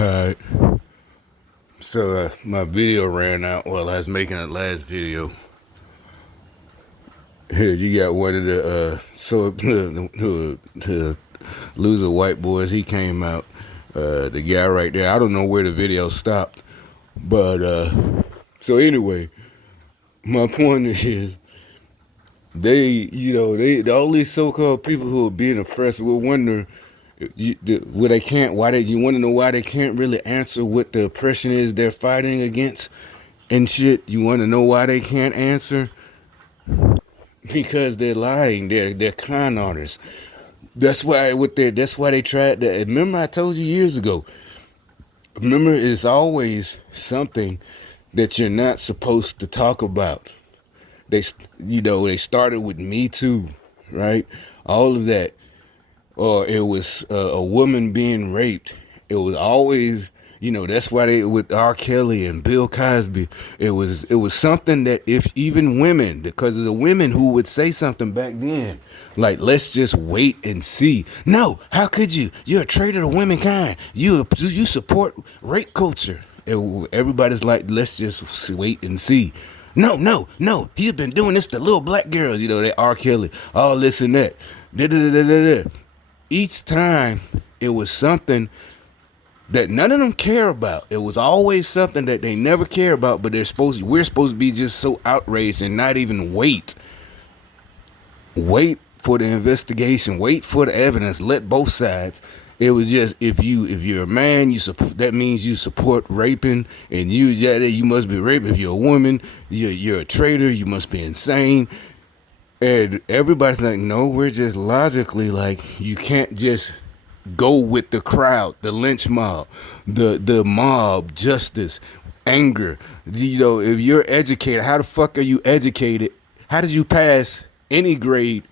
Alright, so my video ran out while I was making the last video. Here, you got one of the loser white boys. He came out. The guy right there. I don't know where the video stopped, but so anyway, my point is all these so-called people who are being oppressed will wonder why they can't. You want to know why they can't really answer what the oppression is they're fighting against and shit. You want to know why they can't answer? Because they're lying. They're con artists. That's why they tried to. Remember, I told you years ago. Remember, it's always something that you're not supposed to talk about. They started with Me Too, right? All of that. Or it was a woman being raped. It was always, that's why they, with R. Kelly and Bill Cosby, it was something that if even women, because of the women who would say something back then, like, let's just wait and see. No, how could you? You're a traitor to womankind. You support rape culture. Everybody's like, let's just wait and see. No. He's been doing this to little black girls. They R. Kelly, all this and that. Da-da-da-da-da-da. Each time it was something that none of them care about. It was always something that they never care about, but we're supposed to be just so outraged and not even wait for the investigation, wait for the evidence, let both sides. It was just, if you're a man, that means you support raping, and you must be raping. If you're a woman, you're a traitor, you must be insane. And everybody's like, no, we're just logically like, you can't just go with the crowd, the lynch mob, the mob, justice, anger. If you're educated, how the fuck are you educated? How did you pass any grade,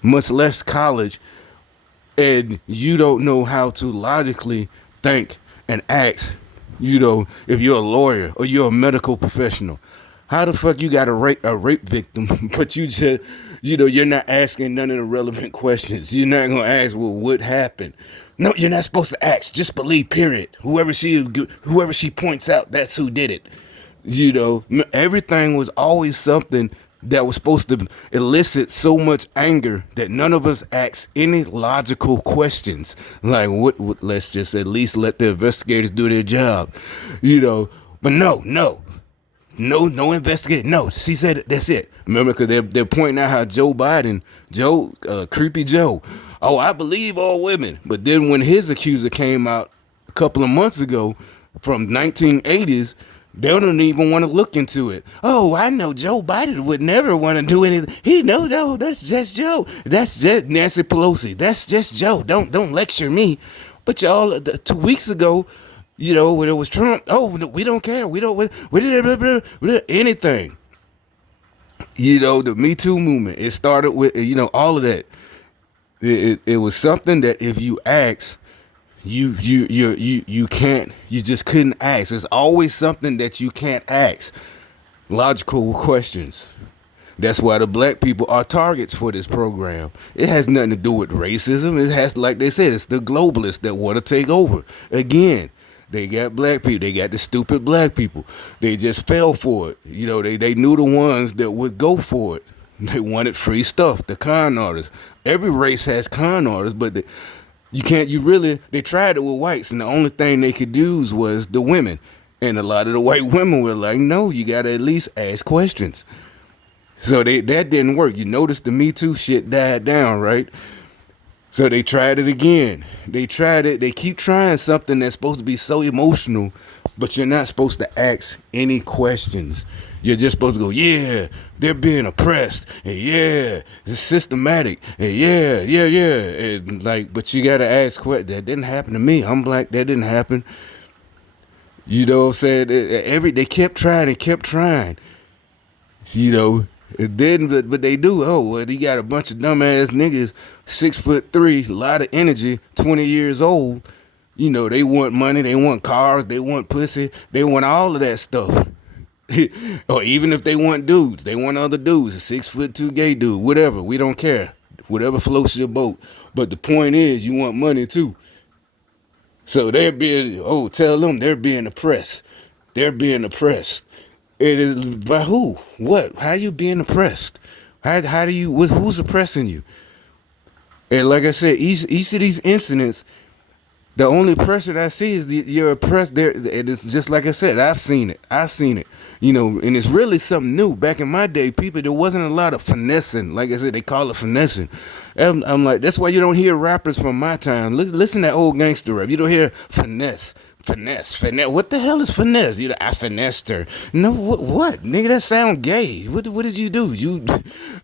much less college, and you don't know how to logically think and act? If you're a lawyer or you're a medical professional, how the fuck you got a rape victim, but you just, you're not asking none of the relevant questions. You're not going to ask, well, what happened? No, you're not supposed to ask. Just believe, period. Whoever she points out, that's who did it. Everything was always something that was supposed to elicit so much anger that none of us asked any logical questions. Like, what let's just at least let the investigators do their job, But no investigate. No, she said that's it. Remember, because they're pointing out how Creepy Joe. Oh, I believe all women. But then when his accuser came out a couple of months ago from 1980s, they don't even want to look into it. Oh, I know Joe Biden would never want to do anything. No, that's just Joe. That's just Nancy Pelosi. That's just Joe. Don't lecture me. But y'all, 2 weeks ago, when it was Trump, we don't care. We did anything. The Me Too movement, it started with, all of that. It was something that if you ask, you just couldn't ask. There's always something that you can't ask. Logical questions. That's why the black people are targets for this program. It has nothing to do with racism. It has, like they said, it's the globalists that want to take over. Again, they got black people. They got the stupid black people. They just fell for it. They knew the ones that would go for it. They wanted free stuff. The con artists. Every race has con artists, but they tried it with whites, and the only thing they could use was the women. And a lot of the white women were like, no, you got to at least ask questions. So that didn't work. You notice the Me Too shit died down, right? So they tried it again. They tried it. They keep trying something that's supposed to be so emotional, but you're not supposed to ask any questions. You're just supposed to go, yeah, they're being oppressed, and yeah, it's systematic, and yeah. And but you gotta ask questions. That didn't happen to me. I'm black. That didn't happen. You know what I'm saying? They kept trying and kept trying. It didn't, but they do. Oh, well, you got a bunch of dumbass niggas, 6'3", a lot of energy, 20 years old. They want money, they want cars, they want pussy, they want all of that stuff. Or even if they want dudes, they want other dudes, a 6'2" gay dude, whatever. We don't care. Whatever floats your boat. But the point is, you want money too. So they're being, tell them they're being oppressed. They're being oppressed. It is by who? What? How you being oppressed? How do you? Who's oppressing you? And like I said, each of these incidents, the only pressure that I see is you're oppressed. There, and it's just like I said. I've seen it. I've seen it. And it's really something new. Back in my day, people, there wasn't a lot of finessing. Like I said, they call it finessing. I'm like, that's why you don't hear rappers from my time. Listen to that old gangster rap. You don't hear finesse. What the hell is finesse? I finessed her. No, what? Nigga, that sound gay. What did you do?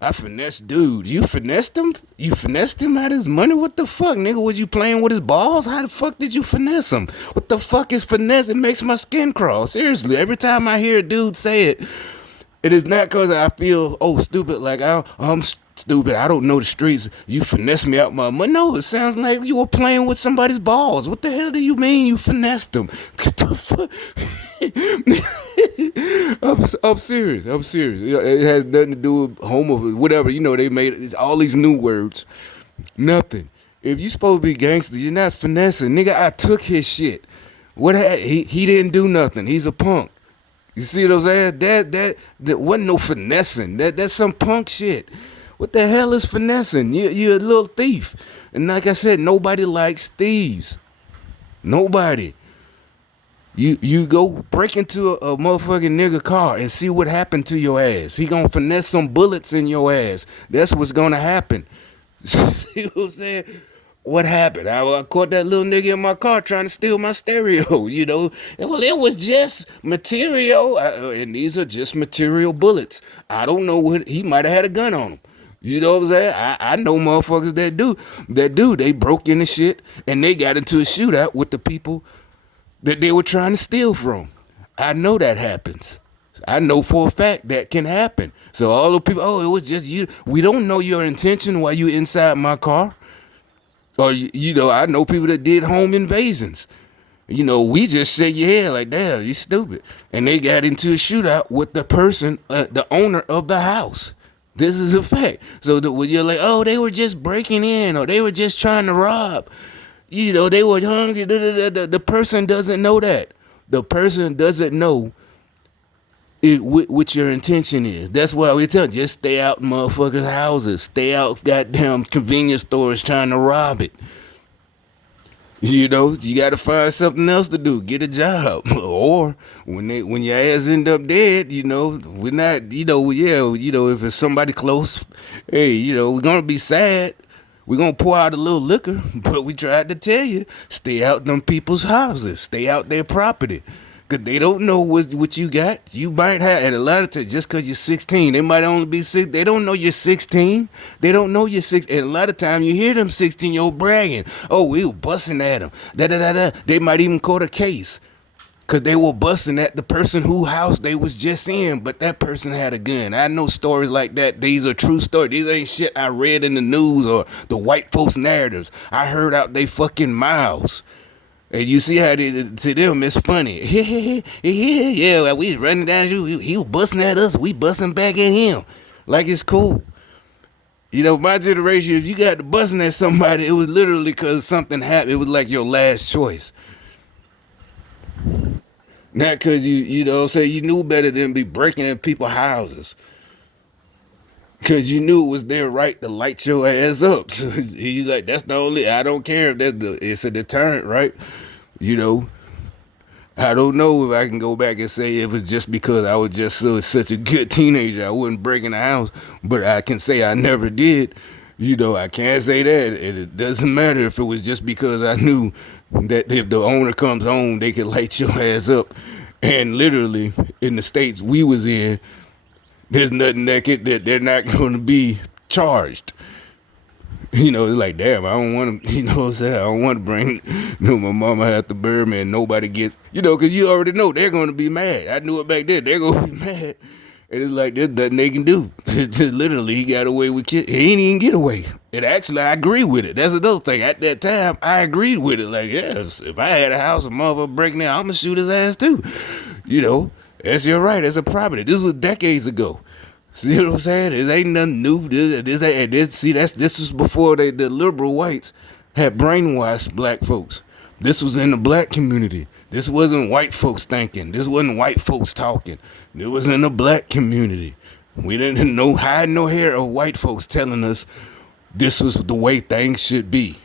I finessed dude. You finessed him? You finessed him out of his money? What the fuck, nigga? Was you playing with his balls? How the fuck did you finesse him? What the fuck is finesse? It makes my skin crawl. Seriously, every time I hear a dude say it, it is not because I feel, stupid, like I'm stupid. I don't know the streets. You finesse me out my money. No, it sounds like you were playing with somebody's balls. What the hell do you mean you finessed them? What the fuck? I'm serious. I'm serious. It has nothing to do with homo, whatever. They made all these new words. Nothing. If you supposed to be gangster, you're not finessing. Nigga, I took his shit. He didn't do nothing. He's a punk. You see what I'm saying? That wasn't no finessing. That's some punk shit. What the hell is finessing? You're a little thief. And like I said, nobody likes thieves. Nobody. You go break into a motherfucking nigga car and see what happened to your ass. He gonna finesse some bullets in your ass. That's what's gonna happen. See what I'm saying? What happened? I caught that little nigga in my car trying to steal my stereo, Well, it was just material, and these are just material bullets. I don't know what, he might have had a gun on him. You know what I'm saying? I know motherfuckers that do. They broke into shit, and they got into a shootout with the people that they were trying to steal from. I know that happens. I know for a fact that can happen. So all the people, it was just you. We don't know your intention while you inside my car. Or, I know people that did home invasions. We just say, yeah, like, damn, you stupid. And they got into a shootout with the person, the owner of the house. This is a fact. So when you're like, they were just breaking in, or they were just trying to rob, they were hungry. The person doesn't know that. The person doesn't know what your intention is. That's why we tell you, just stay out motherfuckers' houses. Stay out goddamn convenience stores trying to rob it. You got to find something else to do. Get a job. Or when your ass end up dead, we're not, if it's somebody close, hey, we're going to be sad. We're going to pour out a little liquor, but we tried to tell you, stay out them people's houses. Stay out their property. Because they don't know what you got. You might have, and a lot of times, just because you're 16, they might only be 6. They don't know you're 16. They don't know you're 6. And a lot of times you hear them 16-year-old bragging. Oh, we were busting at them. Da-da-da-da. They might even caught a case. Because they were busting at the person whose house they was just in, but that person had a gun. I know stories like that. These are true stories. These ain't shit I read in the news or the white folks' narratives. I heard out they fucking mouths. And you see how to them it's funny. Yeah, well, we was running down. He was busting at us. We busting back at him. Like it's cool. My generation, if you got to busting at somebody, it was literally because something happened. It was like your last choice. Not because you knew better than be breaking in people's houses. Because you knew it was their right to light your ass up. You like, that's the only, I don't care if it's a deterrent, right? I don't know if I can go back and say it was just because I was just such a good teenager. I wouldn't break in the house, but I can say I never did. I can't say that. And it doesn't matter if it was just because I knew that if the owner comes home, they could light your ass up. And literally, in the states we was in, there's nothing that they're not going to be charged. It's like, damn, I don't want to, what I'm saying? I don't want to bring, my mama had to bury me and nobody gets, because you already know they're going to be mad. I knew it back then. They're going to be mad. And it's like, there's nothing they can do. Literally, he got away with kids. He ain't even get away. And actually, I agree with it. That's another thing. At that time, I agreed with it. Like, yes, if I had a house, a motherfucker breaking in, I'm going to shoot his ass too. That's your right. That's a property. This was decades ago. See what I'm saying? It ain't nothing new. This was before the liberal whites had brainwashed black folks. This was in the black community. This wasn't white folks thinking. This wasn't white folks talking. It was in the black community. We didn't know hide no hair of white folks telling us this was the way things should be.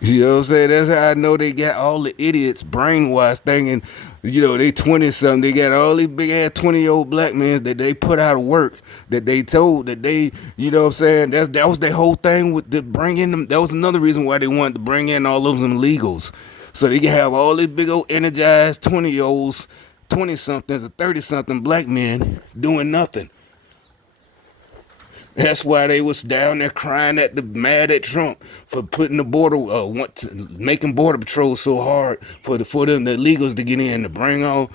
You know what I'm saying? That's how I know they got all the idiots brainwashed thinking, they 20 something. They got all these big ass 20-year-old black men that they put out of work, that they told that they, you know what I'm saying? That was their whole thing with the bringing them. That was another reason why they wanted to bring in all of them illegals. So they can have all these big old energized 20-year-olds, 20 somethings, or 30 something black men doing nothing. That's why they was down there crying mad at Trump for putting the border, making border patrol so hard for them the illegals to get in to bring on.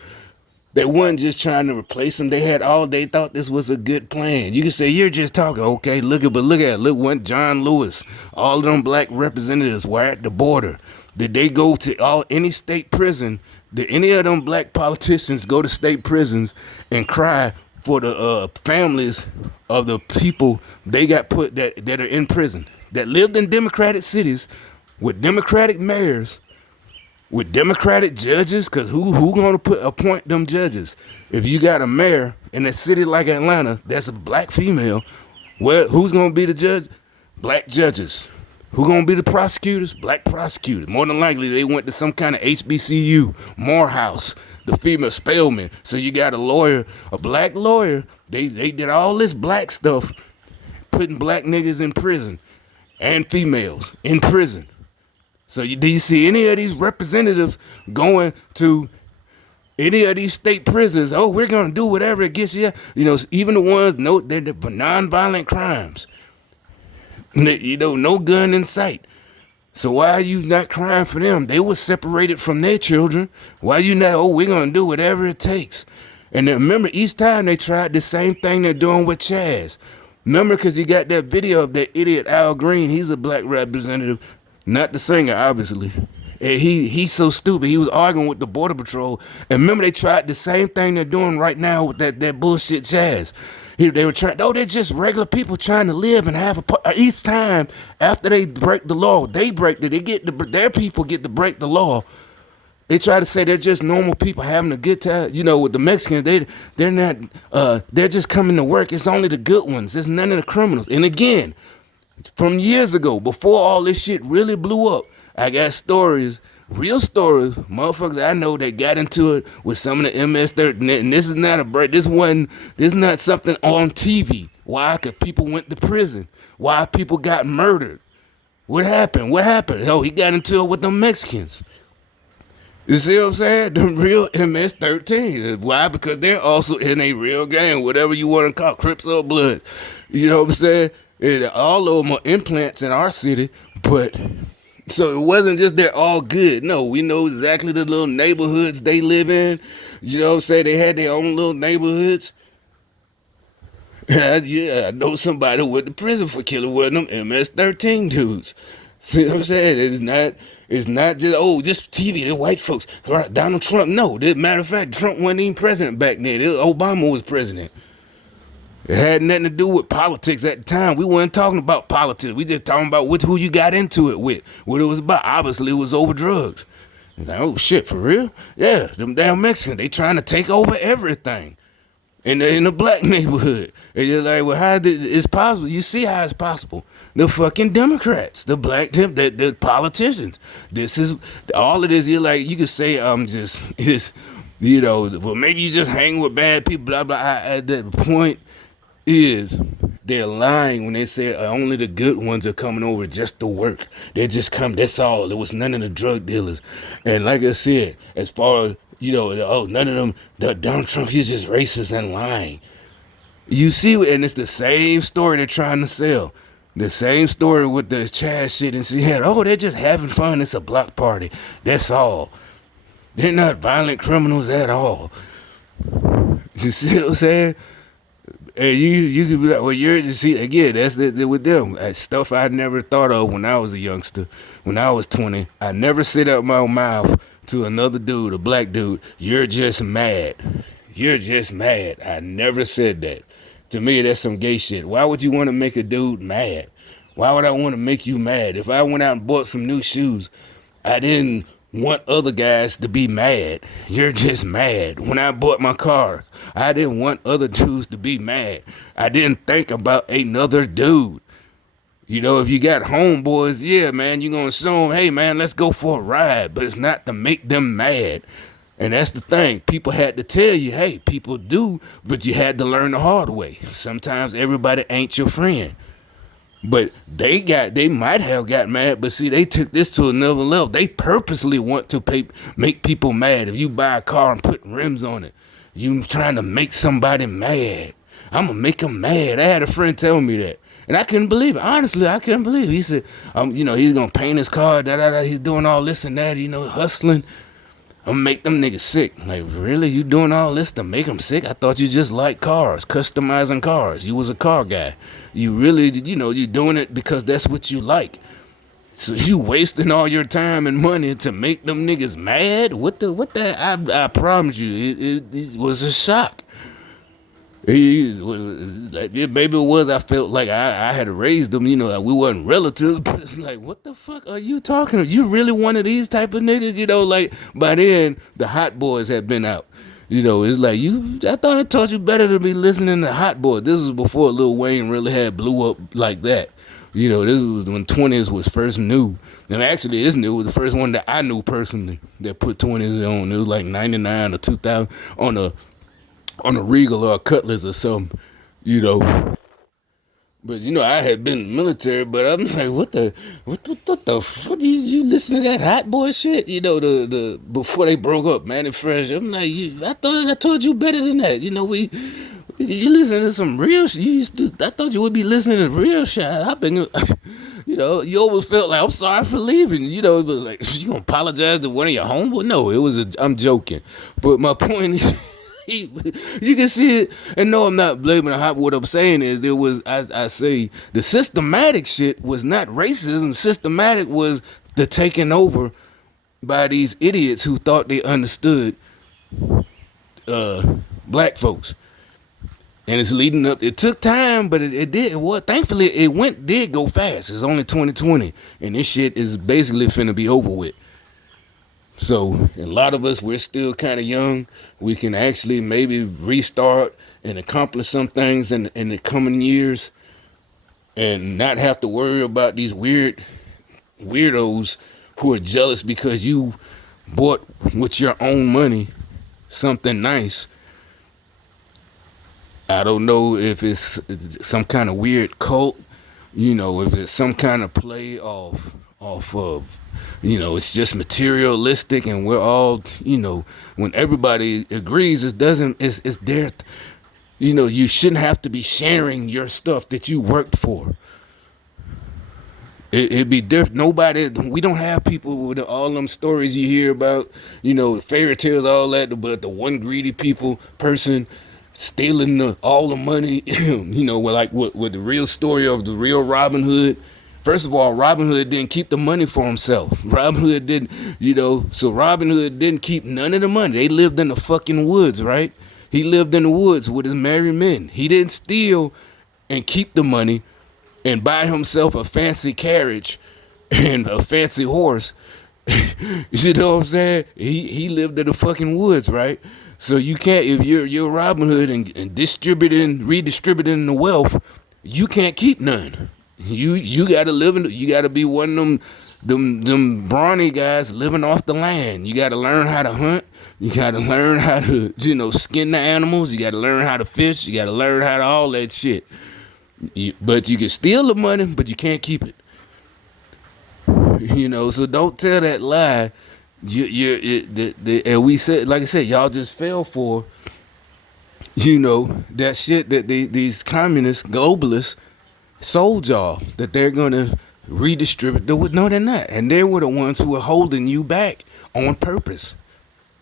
They wasn't just trying to replace them. They thought this was a good plan. You can say you're just talking, okay? Look what John Lewis, all of them black representatives were at the border. Did they go to any state prison? Did any of them black politicians go to state prisons and cry for the families of the people they got put that are in prison, that lived in democratic cities with democratic mayors, with democratic judges? Because who gonna appoint them judges? If you got a mayor in a city like Atlanta that's a black female, who's gonna be the judge? Black judges. Who gonna be the prosecutors? Black prosecutors. More than likely, they went to some kind of HBCU, Morehouse, the female Spelman. So you got a lawyer, a black lawyer. They did all this black stuff, putting black niggas in prison and females in prison. So do you see any of these representatives going to any of these state prisons? Oh, we're gonna do whatever it gets you. Even the ones they're for nonviolent crimes. No gun in sight. So why are you not crying for them? They were separated from their children. Why you not, we're going to do whatever it takes. And then remember, each time they tried the same thing they're doing with Chaz. Remember, because you got that video of that idiot Al Green. He's a black representative, not the singer, obviously. And he's so stupid. He was arguing with the Border Patrol. And remember, they tried the same thing they're doing right now with that bullshit Chaz. They were trying, they're just regular people trying to live and have each time after they break the law, their people get to break the law. They try to say they're just normal people having a good time. With the Mexicans, they're not, they're just coming to work. It's only the good ones. It's none of the criminals. And again, from years ago, before all this shit really blew up, I got stories, real stories, motherfuckers I know that got into it with some of the MS-13. And this is not a break. This is not something on TV. Why? Because people went to prison. Why? People got murdered. What happened? Oh, he got into it with the Mexicans. You see what I'm saying? The real MS-13. Why? Because they're also in a real gang, whatever you want to call it, Crips or Blood. You know what I'm saying? And all of them are implants in our city, but so it wasn't just they're all good. No, we know exactly the little neighborhoods they live in. You know what I'm saying? They had their own little neighborhoods. I know somebody went to prison for killing one of them MS-13 dudes. See what I'm saying? It's not just TV, the white folks. Right, Donald Trump, no. Matter of fact, Trump wasn't even president back then. Obama was president. It had nothing to do with politics at the time. We weren't talking about politics. We just talking about who you got into it with. What it was about. Obviously, it was over drugs. Like, oh, shit, for real? Yeah, them damn Mexicans, they trying to take over everything in the black neighborhood. And you're like, well, it's possible? You see how it's possible. The fucking Democrats, the the politicians. This is, all of this, you're like, you could say, well, maybe you just hang with bad people, blah, blah. The point is they're lying when they say only the good ones are coming over just to work. They just come, that's all. There was none of the drug dealers. And like I said, as far as, none of them, Donald Trump, he's just racist and lying. You see, and it's the same story they're trying to sell. The same story with the Chad shit in Seattle. Oh, they're just having fun. It's a block party. That's all. They're not violent criminals at all. You see what I'm saying? And you could be like, well, again, that's with them. That's stuff I never thought of when I was a youngster. When I was 20, I never sit up my mouth to another dude, a black dude, you're just mad. You're just mad. I never said that. To me, that's some gay shit. Why would you want to make a dude mad? Why would I want to make you mad? If I went out and bought some new shoes, I didn't want other guys to be mad. You're just mad. When I bought my car, I didn't want other dudes to be mad. I didn't think about another dude. You know, if you got homeboys, yeah, man, you're going to show them, hey, man, let's go for a ride. But it's not to make them mad. And that's the thing. People had to tell you, hey, people do, but you had to learn the hard way. Sometimes everybody ain't your friend. But they might have got mad, but see, they took this to another level. They purposely want to make people mad. If you buy a car and put rims on it, you trying to make somebody mad. I'm gonna make them mad. I had a friend tell me that, and I couldn't believe it. Honestly, I couldn't believe it. He said, he's gonna paint his car. He's doing all this and that. Hustling. I'm gonna make them niggas sick. Like, really? You doing all this to make them sick? I thought you just liked cars, customizing cars. You was a car guy. You really, you doing it because that's what you like. So you wasting all your time and money to make them niggas mad? I promise you, it was a shock. Maybe it was. I felt like I had raised them. We wasn't relatives, but it's like, what the fuck are you talking about? You really one of these type of niggas? Like by then the Hot Boys had been out. It's like I thought I taught you better to be listening to Hot Boys. This was before Lil Wayne really had blew up like that. This was when 20s was first new. And actually, this new was the first one that I knew personally that put 20s on. It was like 99 or 2000 on a Regal or a Cutlass or something, But I had been in the military, but I'm like, what the fuck? You listen to that Hot Boy shit? The before they broke up, Man and Fresh. I'm like, I thought I told you better than that. You listen to some real shit. I thought you would be listening to real shit. I've been, you always felt like I'm sorry for leaving. But like, you gonna apologize to one of your homeboys? No, I'm joking. But my point is. You can see it, and no, I'm not blaming Hot. What I'm saying is there was, I say, the systematic shit was not racism. Systematic was the taking over by these idiots who thought they understood black folks, and it's leading up. It took time, but it did. Well, thankfully, did go fast. It's only 2020, and this shit is basically finna be over with. So a lot of us, we're still kind of young. We can actually maybe restart and accomplish some things in the coming years and not have to worry about these weirdos who are jealous because you bought with your own money something nice. I don't know if it's some kind of weird cult, if it's some kind of play off of, it's just materialistic, and we're all, when everybody agrees, it's there. You shouldn't have to be sharing your stuff that you worked for. It'd be different. We don't have people with all them stories you hear about, fairy tales, all that, but the one greedy person stealing all the money, with the real story of the real Robin Hood. First of all, Robin Hood didn't keep the money for himself. Robin Hood didn't, so Robin Hood didn't keep none of the money. They lived in the fucking woods, right? He lived in the woods with his married men. He didn't steal and keep the money and buy himself a fancy carriage and a fancy horse. You know what I'm saying? He lived in the fucking woods, right? So you can't, if you're Robin Hood and redistributing the wealth, you can't keep none. You gotta you gotta be one of them brawny guys living off the land. You gotta learn how to hunt. You gotta learn how to, skin the animals. You gotta learn how to fish. You gotta learn how to all that shit. But you can steal the money, but you can't keep it. So don't tell that lie. And we said, like I said, y'all just fell for, that shit that these communists, globalists, sold y'all, that they're gonna redistribute. No, they're not, and they were the ones who were holding you back on purpose.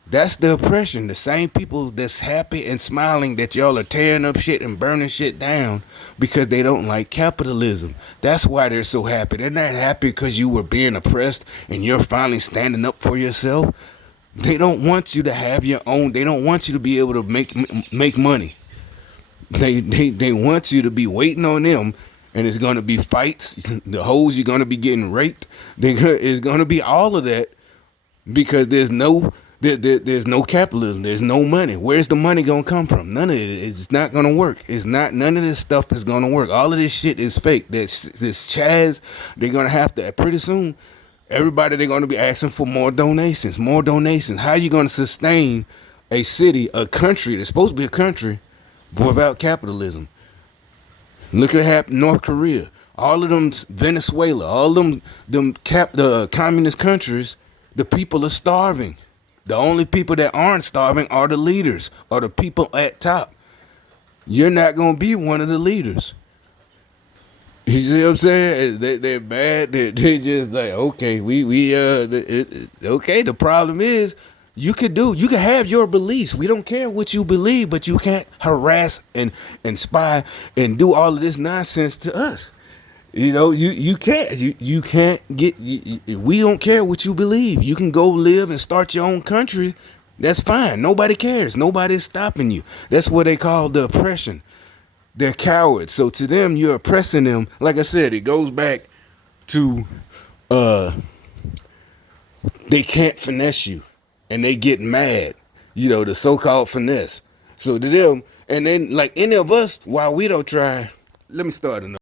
That's the oppression. The same people that's happy and smiling that y'all are tearing up shit and burning shit down because they don't like capitalism. That's why they're so happy. They're not happy because you were being oppressed and you're finally standing up for yourself. They don't want you to have your own. They don't want you to be able to make money. They want you to be waiting on them and it's gonna be fights. The hoes, you're gonna be getting raped. It's gonna be all of that because there's no capitalism. There's no money. Where's the money gonna come from? None of it. It's not gonna work. It's not. None of this stuff is gonna work. All of this shit is fake. This Chaz. They're gonna have to pretty soon. Everybody, they're gonna be asking for more donations. More donations. How you gonna sustain a city, a country that's supposed to be a country, without capitalism? Look at North Korea. All of them, Venezuela, all them the communist countries, the people are starving. The only people that aren't starving are the leaders, or the people at top. You're not gonna be one of the leaders. You see what I'm saying? They're bad. They're just like, okay, okay. The problem is, you can have your beliefs. We don't care what you believe, but you can't harass and spy and do all of this nonsense to us. You can't. You can't we don't care what you believe. You can go live and start your own country. That's fine. Nobody cares. Nobody's stopping you. That's what they call the oppression. They're cowards. So to them, you're oppressing them. Like I said, it goes back to they can't finesse you, and they get mad. The so-called finesse. So to them, and then like any of us, while we don't try, let me start another.